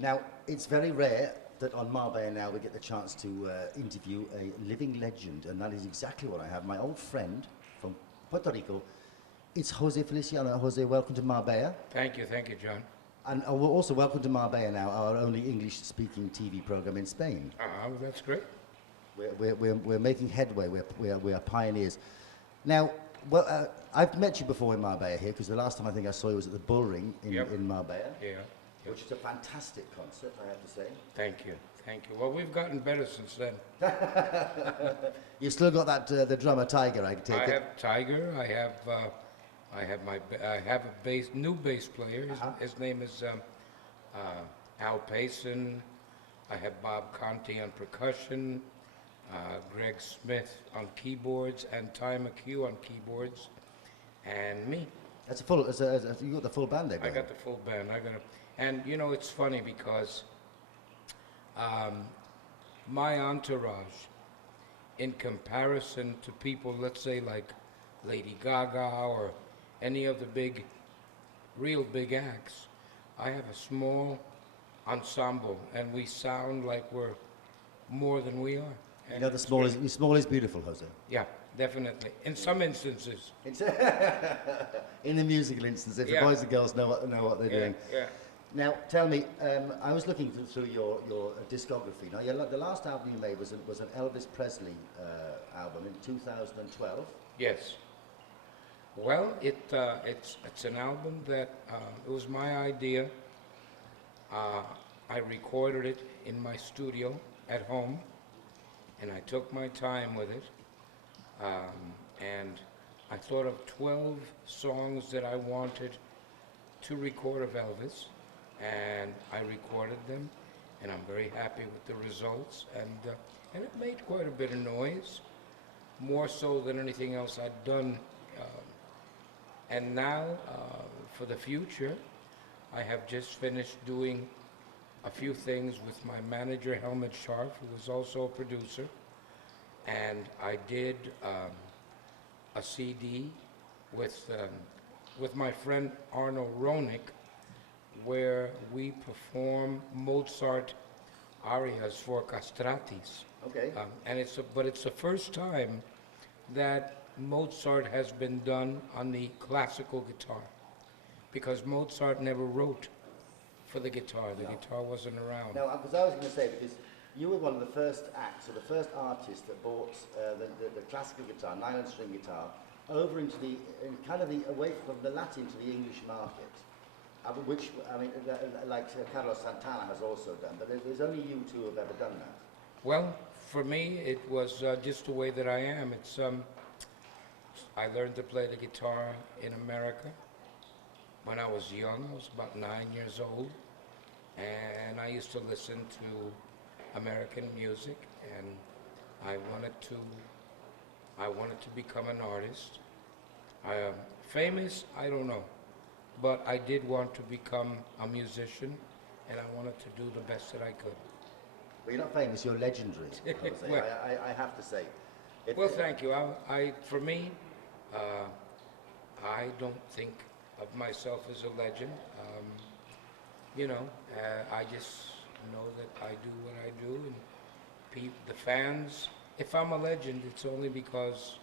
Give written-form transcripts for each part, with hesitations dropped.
Now, it's very rare that on Marbella now we get the chance to interview a living legend, and that is exactly what I have. My old friend from Puerto Rico, it's Jose Feliciano. Jose, welcome to Marbella. Thank you, John. And we're also welcome to Marbella now, our only English-speaking TV program in Spain. Well, that's great. We're making headway. We are pioneers. Now, well, I've met you before in Marbella here, because the last time I think I saw you was at the Bull Ring in Marbella. Yeah. Which is a fantastic concert, I have to say. Thank you. Well, we've gotten better since then. You still got that the drummer Tiger, I take it. I have Tiger. I have a new bass player. His name is Al Payson. I have Bob Conti on percussion, Greg Smith on keyboards, and Ty McHugh on keyboards, and me. That's a full. You got the full band there. I got the full band. And you know, it's funny because my entourage, in comparison to people, let's say like Lady Gaga or any of the real big acts, I have a small ensemble, and we sound like we're more than we are. And you know, the small is beautiful, Jose. Yeah, definitely. In some instances. In the musical instance, if the boys and girls know what they're doing. Yeah. Now, tell me, I was looking through your discography. Now, the last album you made was an Elvis Presley album in 2012. Yes. Well, it's an album that it was my idea. I recorded it in my studio at home, and I took my time with it. And I thought of 12 songs that I wanted to record of Elvis, and I recorded them, and I'm very happy with the results. And it made quite a bit of noise, more so than anything else I'd done. And now, for the future, I have just finished doing a few things with my manager, Helmut Scharf, who was also a producer. And I did a CD with my friend Arno Roenick, where we perform Mozart arias for castratis. Okay. And it's the first time that Mozart has been done on the classical guitar, because Mozart never wrote for the guitar. The guitar wasn't around. No, because I was going to say, because you were one of the first acts, or the first artists that brought the classical guitar, nylon string guitar, over into away from the Latin to the English market, which, I mean, like Carlos Santana has also done, but there's only you two who have ever done that. Well, for me, it was just the way that I am. I learned to play the guitar in America when I was young. I was about 9 years old, and I used to listen to American music, and I wanted to become an artist. Famous, I don't know, but I did want to become a musician, and I wanted to do the best that I could. Well, you're not famous, you're legendary, Well, I have to say. Well, thank you. For me, I don't think of myself as a legend. I just know that I do what I do, and the fans, if I'm a legend, it's only because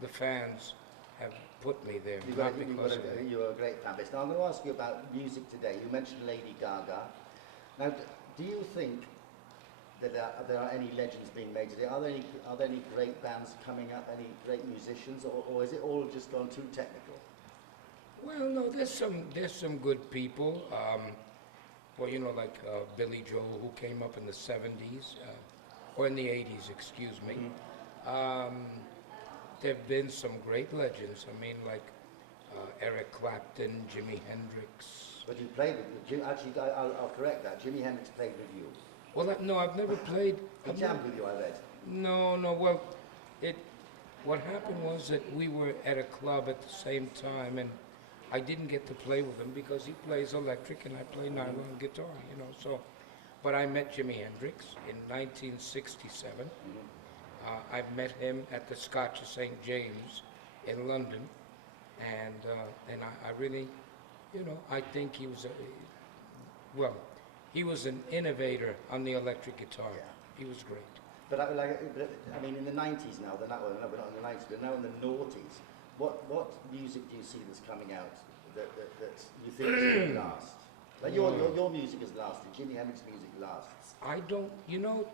the fans have put me there, You're a great fan base. Now, I'm going to ask you about music today. You mentioned Lady Gaga. Now, do you think that there are any legends being made today? Are there any great bands coming up, any great musicians, or is it all just gone too technical? Well, no, there's some good people. Like Billy Joel, who came up in the 70s, or in the 80s, excuse me. Mm-hmm. There have been some great legends. I mean, like Eric Clapton, Jimi Hendrix. But you played with Jim. Actually, I'll correct that. Jimi Hendrix played with you. Well, no, I've never played. He jammed with you, I read. No. Well, what happened was that we were at a club at the same time, and I didn't get to play with him because he plays electric and I play nylon guitar, so. But I met Jimi Hendrix in 1967. Mm-hmm. I met him at the Scotch of St. James in London, and I really, I think he was he was an innovator on the electric guitar. Yeah. He was great. But I mean, in the 90s now, we're not in the 90s, but now in the noughties, what music do you see that's coming out that you think is going to last? Like your music has lasted, Jimi Hendrix music lasts. I don't,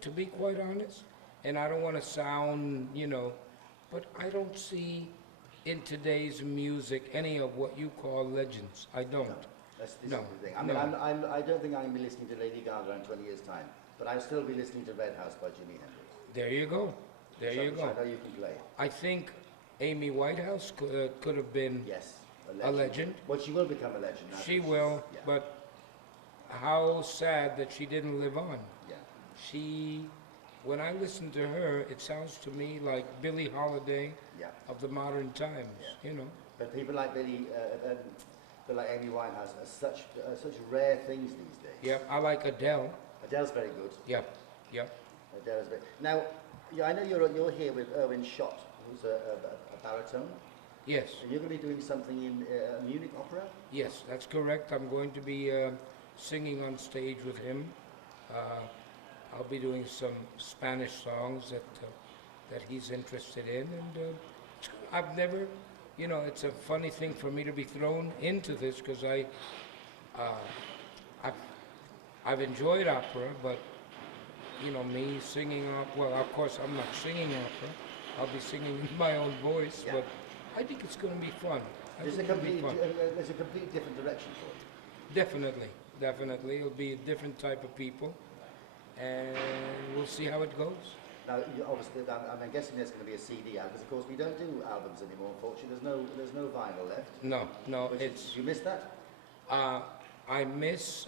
to be quite honest, and I don't want to sound, but I don't see in today's music any of what you call legends. I don't. No, this is No, the thing. I mean, no. I don't think I'm going to be listening to Lady Gaga in 20 years' time, but I'll still be listening to Red House by Jimi Hendrix. There you go. There you go. I know you can play. I think Amy Whitehouse could have been Yes, a legend. Well, she will become a legend. Now. She will, Yeah. but how sad that she didn't live on. Yeah. When I listen to her, it sounds to me like Billie Holiday Yeah. of the modern times, But people like Amy Winehouse are such rare things these days. Yep, I like Adele. Adele's very good. Yep. Adele's very. Now, I know you're here with Erwin Schott, who's a baritone. Yes, And you're going to be doing something in Munich Opera. yes, that's correct. I'm going to be singing on stage with him. I'll be doing some Spanish songs that he's interested in, and I've never, it's a funny thing for me to be thrown into this because I've enjoyed opera, but me singing opera. Well, of course, I'm not singing opera. I'll be singing in my own voice, Yeah. but I think it's going to be fun. There's a completely different direction for it. Definitely. It'll be a different type of people, and we'll see how it goes. Now, obviously, I'm guessing there's going to be a CD out because, of course, we don't do albums anymore. Unfortunately, there's no vinyl left. No, it's. You missed that? I miss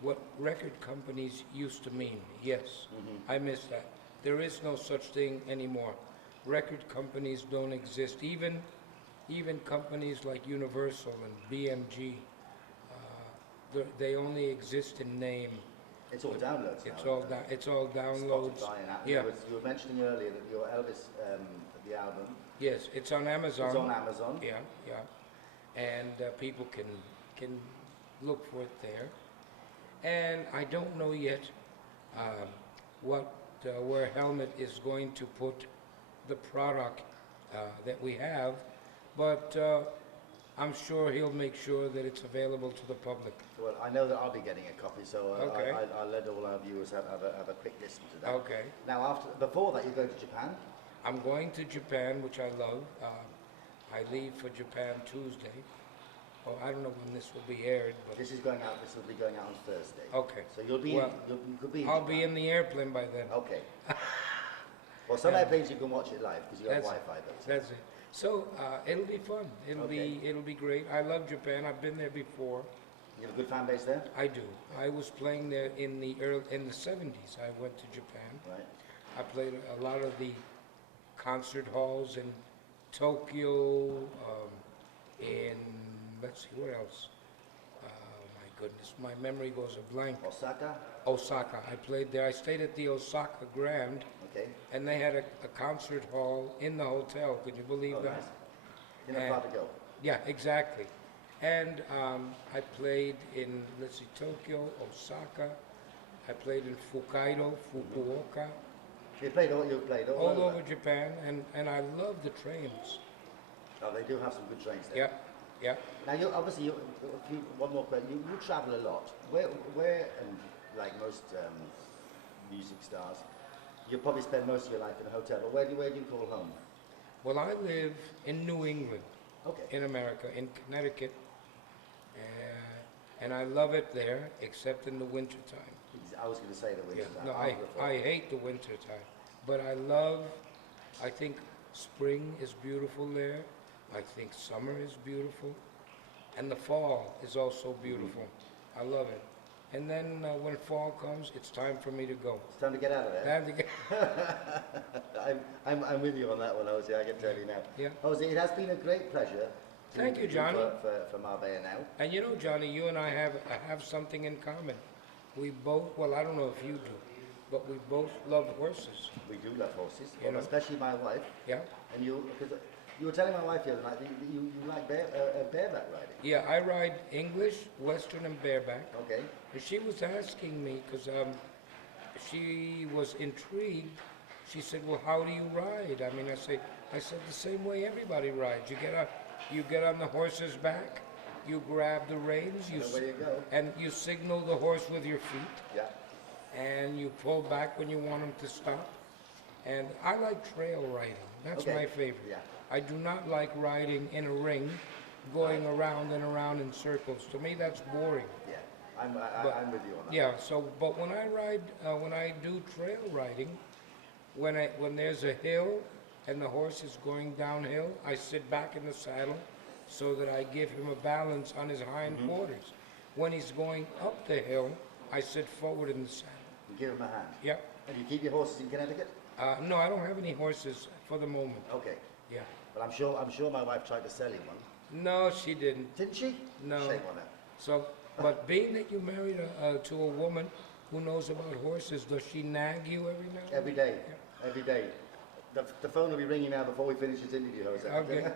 what record companies used to mean. Yes, I miss that. There is no such thing anymore. Record companies don't exist. Even companies like Universal and BMG, they only exist in name. It's all downloads now. It's all downloads. Spotify and Apple. Yeah. You were mentioning earlier that your Elvis, the album, Yes, it's on Amazon. is on Amazon. Yeah, and people can look for it there. And I don't know yet where Helmut is going to put the product that we have, but I'm sure he'll make sure that it's available to the public. Well, I know that I'll be getting a copy, so Okay. I'll let all our viewers have a quick listen to that. Okay. Now, before that, you're going to Japan. I'm going to Japan, which I love. I leave for Japan Tuesday. Oh, I don't know when this will be aired, but This will be going out on Thursday. okay. So you'll be. Well, you could be. I'll be in the airplane by then. Okay. Well, some Yeah. airplanes you can watch it live because you have That's- Wi-Fi. But That's it. So it'll be fun. Okay. It'll be great. I love Japan. I've been there before. you have a good fan base there, I do. I was playing there in the 70s. I went to Japan. right? I played a lot of the concert halls in Tokyo, in, let's see, where else? My goodness, my memory goes a blank. Osaka. Osaka. I played there. I stayed at the Osaka Grand, Okay. and they had a concert hall in the hotel. Could you believe Oh, that? nice. You know, far to go. Yeah, exactly. And I played in, let's see, Tokyo, Osaka. I played in Hokkaido, Fukuoka, You played all all over Japan, and I love the trains. Oh, they do have some good trains there. Yeah. Now, one more question. You travel a lot. Where, and like most music stars, you probably spend most of your life in a hotel. But where do you call home? Well, I live in New England, Okay. in America, in Connecticut, and I love it there, except in the wintertime. I was going to say the winter time. No, After the fall. I hate the winter time, but I think spring is beautiful there. I think summer is beautiful, and the fall is also beautiful. I love it. And then when fall comes, it's time for me to go. It's time to get out of there. Time to get. I'm with you on that one, Jose. I can tell you now. Yeah. Jose, it has been a great pleasure. Thank you, Johnny. For Marbella now. And Johnny, you and I have something in common. We both, well, I don't know if you do, but we both love horses. We do love horses, You know. especially my wife. Yeah. And you, because You were telling my wife the other night that you like bareback riding. Yeah, I ride English, Western, and bareback. Okay. And she was asking me, because she was intrigued. She said, well, how do you ride? I mean, I said, the same way everybody rides. You get on the horse's back, you grab the reins, and you signal the horse with your feet. Yeah. And you pull back when you want him to stop. And I like trail riding. That's my favorite. Yeah. I do not like riding in a ring, going around and around in circles. To me, that's boring. Yeah, I'm with you on that. Yeah. So, but when I ride, when I do trail riding, when there's a hill and the horse is going downhill, I sit back in the saddle so that I give him a balance on his hind quarters. When he's going up the hill, I sit forward in the saddle. You give him a hand. Yeah. And you keep your horses in Connecticut? No, I don't have any horses for the moment. Okay. Yeah. But I'm sure my wife tried to sell you one. No, she didn't. Didn't she? No. Shame on her. So, but being that you married to a woman who knows about horses, does she nag you every now and then? Every day. Yeah. Every day. The phone will be ringing now before we finish this interview, Jose. Okay.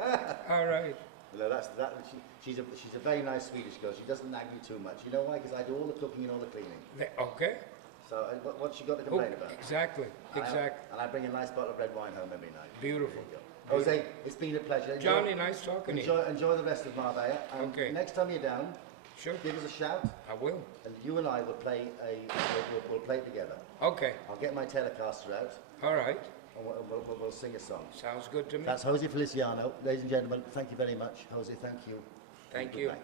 All right. No, she's a very nice Swedish girl. She doesn't nag me too much. You know why? Because I do all the cooking and all the cleaning. Okay. So what's she got to complain about? Exactly. Exactly. And I bring a nice bottle of red wine home every night. Beautiful. Jose, it's been a pleasure. Johnny, nice talking to you. Enjoy the rest of Marbella. And Okay. next time you're down, Sure. give us a shout, I will. and you and I will play we'll play together. Okay. I'll get my Telecaster out, All right. and we'll sing a song. Sounds good to me. That's Jose Feliciano, ladies and gentlemen. Thank you very much, Jose. Thank you. Thank Good you. night.